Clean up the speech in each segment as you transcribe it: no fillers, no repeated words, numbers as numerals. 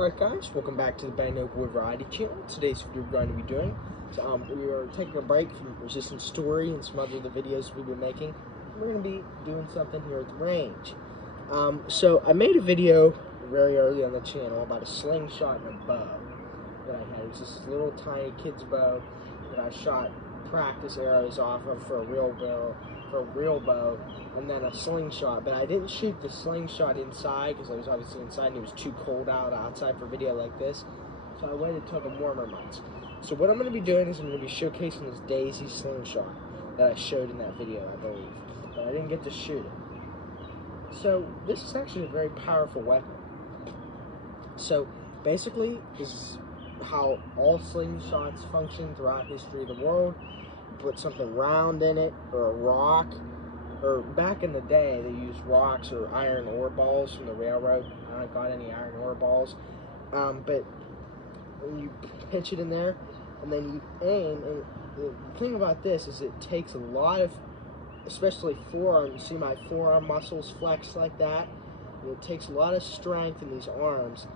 Alright guys, welcome back to the Bang No Boy Variety channel. Today's video we're going to be doing, we are taking a break from Resistance Story and some other of the videos we've been making. We're going to be doing something here at the range. So I made a video very early on the channel about a slingshot and a bow that I had. It was this little tiny kid's bow that I shot practice arrows off of for a real bow, and then a slingshot. But I didn't shoot the slingshot inside because I was obviously inside and it was too cold outside for a video like this. So I waited until the warmer months. So what I'm going to be doing is I'm going to be showcasing this Daisy slingshot that I showed in that video, I believe. But I didn't get to shoot it. So this is actually a very powerful weapon. So basically, this is how all slingshots function throughout history of the world. Put something round in it, or a rock, or back in the day they used rocks or iron ore balls from the railroad. I don't got any iron ore balls, but when you pinch it in there and then you aim, and the thing about this is it takes a lot of, especially forearm, you see my forearm muscles flex like that, and it takes a lot of strength in these arms,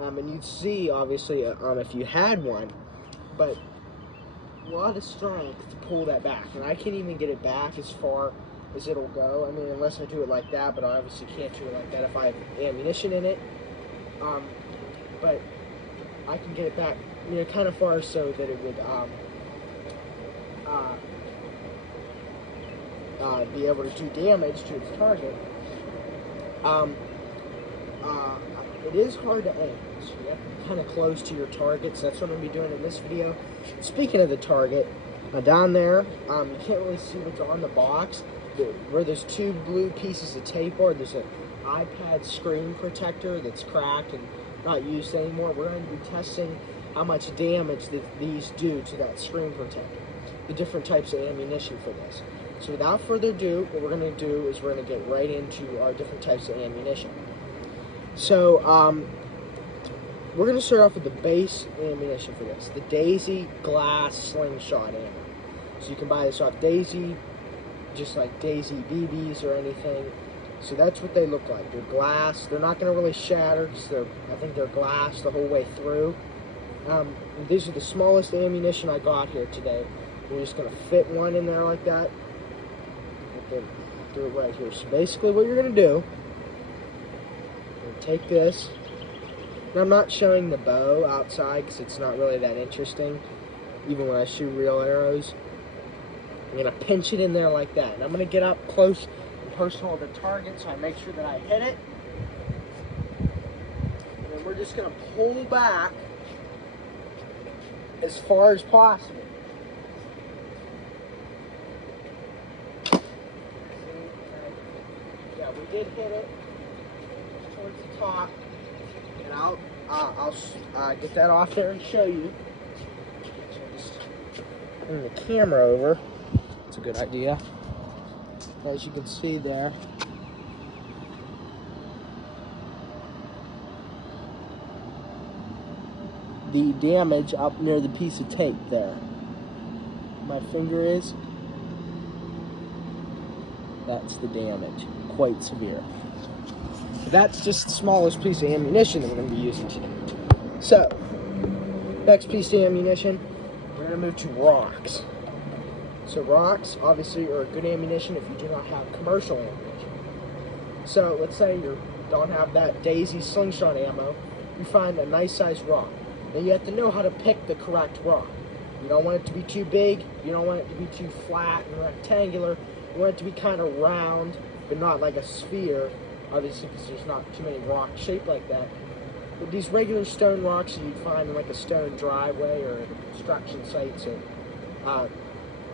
and you'd see obviously if you had one, but a lot of strength to pull that back, and I can't even get it back as far as it'll go. I mean, unless I do it like that, but I obviously can't do it like that if I have ammunition in it. But I can get it back, you know, kind of far so that it would be able to do damage to its target. It is hard to aim, so you have to be kind of close to your targets. That's what I'm going to be doing in this video. Speaking of the target, down there, you can't really see what's on the box. Where there's two blue pieces of tape are, there's an iPad screen protector that's cracked and not used anymore. We're going to be testing how much damage these do to that screen protector, the different types of ammunition for this. So without further ado, what we're going to do is we're going to get right into our different types of ammunition. So, we're going to start off with the base ammunition for this, the Daisy glass slingshot ammo. So you can buy this off Daisy, just like Daisy BBs or anything. So that's what they look like. They're glass. They're not going to really shatter because I think they're glass the whole way through. These are the smallest ammunition I got here today. We're just going to fit one in there like that. Do it right here. So basically what you're going to do, take this, and I'm not showing the bow outside because it's not really that interesting, even when I shoot real arrows. I'm going to pinch it in there like that, and I'm going to get up close and personal to the target so I make sure that I hit it, and then we're just going to pull back as far as possible. Yeah, we did hit it towards the top, and I'll get that off there and show you. Just turn the camera over. That's a good idea. As you can see there, the damage up near the piece of tape there. My finger is. That's the damage. Quite severe. That's just the smallest piece of ammunition that we're going to be using today. So, next piece of ammunition, we're going to move to rocks. So rocks, obviously, are good ammunition if you do not have commercial ammunition. So, let's say you don't have that Daisy slingshot ammo, you find a nice sized rock. Then you have to know how to pick the correct rock. You don't want it to be too big, you don't want it to be too flat and rectangular, you want it to be kind of round, but not like a sphere. Obviously, because there's not too many rocks shaped like that. But these regular stone rocks that you'd find in like a stone driveway or construction sites or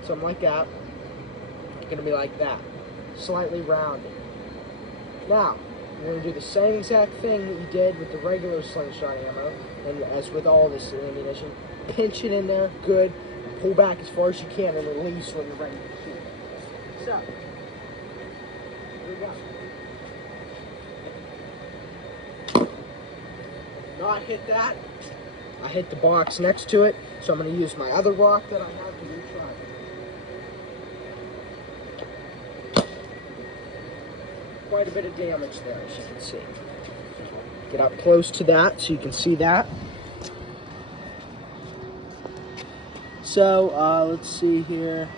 something like that, it's going to be like that, slightly rounded. Now, you're going to do the same exact thing that you did with the regular slingshot ammo, and as with all this ammunition, pinch it in there, good, and pull back as far as you can and release when you're ready to shoot. So, here we go. Not hit that. I hit the box next to it, so I'm going to use my other rock that I have to retry. Quite a bit of damage there, as you can see. get up close to that so you can see that. So, let's see here.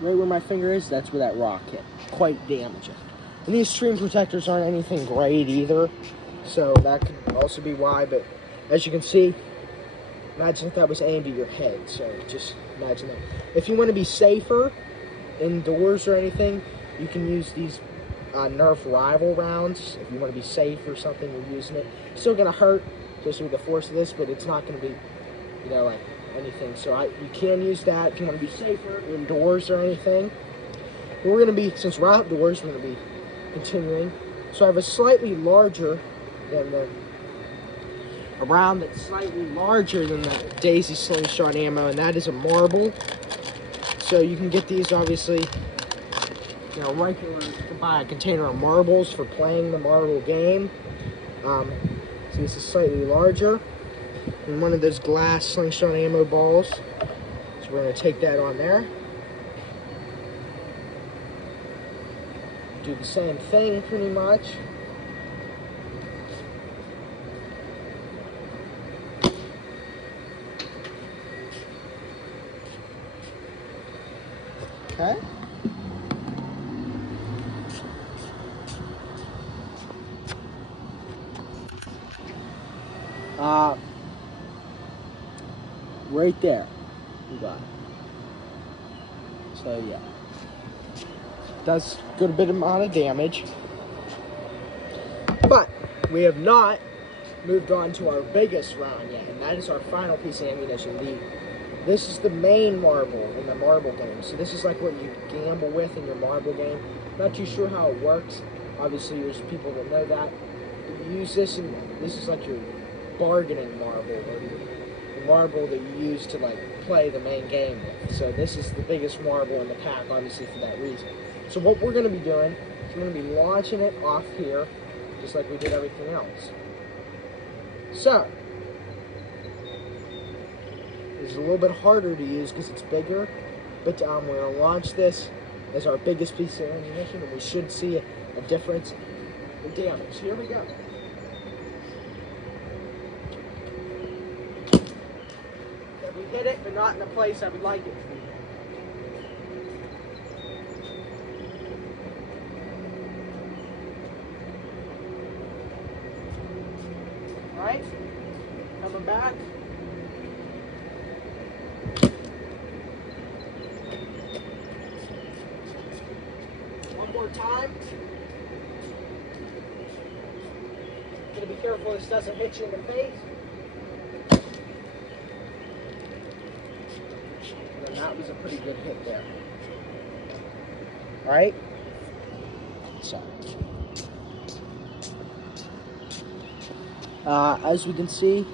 Right where my finger is, that's where that rock hit. Quite damaging. And these screen protectors aren't anything great either, so that could also be why, but as you can see, imagine if that was aimed at your head, so just imagine that. If you want to be safer indoors or anything, you can use these Nerf rival rounds. If you want to be safe or something, you're using it. It's still going to hurt, just with the force of this, but it's not going to be, you know, like anything. So you can use that if you want to be safer indoors or anything. But we're going to be, since we're outdoors, we're going to be continuing. So I have a slightly larger than a round that's slightly larger than the Daisy slingshot ammo, and that is a marble. So you can get these, obviously, you know, regular, you can buy a container of marbles for playing the marble game. So this is slightly larger than one of those glass slingshot ammo balls. So we're going to take that on there. Do the same thing pretty much. Okay. Right there. You got it. So yeah. Does a good bit amount of damage. But we have not moved on to our biggest round yet, and that is our final piece of ammunition. This is the main marble in the marble game. So this is like what you gamble with in your marble game. Not too sure how it works. Obviously, there's people that know that. But you use this, and this is like your bargaining marble, or the marble that you use to like play the main game with. So this is the biggest marble in the pack, obviously, for that reason. So what we're going to be doing is we're going to be launching it off here, just like we did everything else. So it's a little bit harder to use because it's bigger, but we're going to launch this as our biggest piece of ammunition, and we should see a difference in damage. Here we go. We hit it, but not in the place I would like it to be. Alright, coming back. One more time. Gotta be careful this doesn't hit you in the face. And that was a pretty good hit there. Alright? So. As we can see,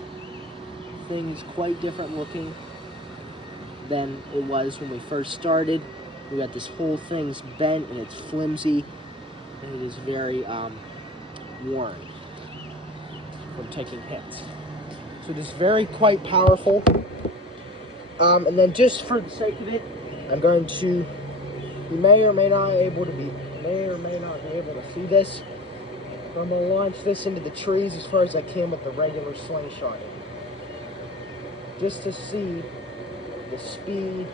the thing is quite different looking than it was when we first started. We got this whole thing's bent and it's flimsy, and it is very worn from taking hits. So it is very quite powerful. And then just for the sake of it, I'm going to, you may or may not be able to see this. I'm going to launch this into the trees as far as I can with the regular slingshot, just to see the speed,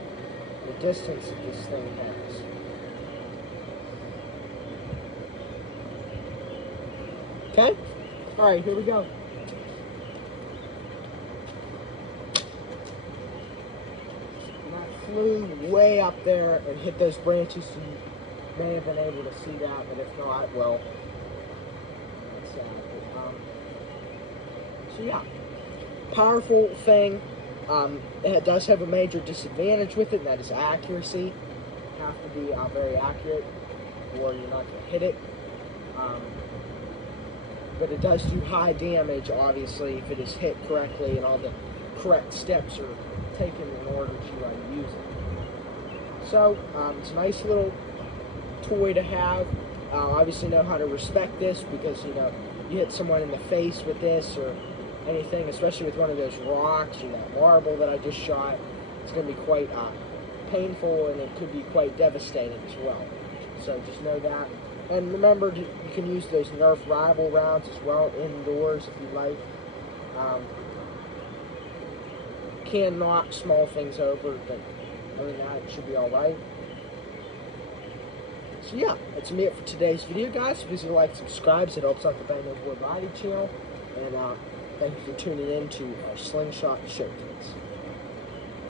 the distance that this thing has. Okay? Alright, here we go. And I flew way up there and hit those branches, so you may have been able to see that, but if not, well, so yeah, powerful thing. It does have a major disadvantage with it, and that is accuracy. You have to be very accurate, or you're not going to hit it. But it does do high damage, obviously, if it is hit correctly and all the correct steps are taken in order to use it. So, it's a nice little toy to have. Obviously know how to respect this, because, you know, you hit someone in the face with this or anything, especially with one of those rocks or that marble that I just shot, it's going to be quite painful, and it could be quite devastating as well. So just know that. And remember, you can use those Nerf rival rounds as well indoors if you like. Can knock small things over, but other than that, it should be alright. So yeah, that's it for today's video, guys. Please like, subscribe, so it helps out the Bang No Boy Variety channel. And thank you for tuning in to our slingshot showcase.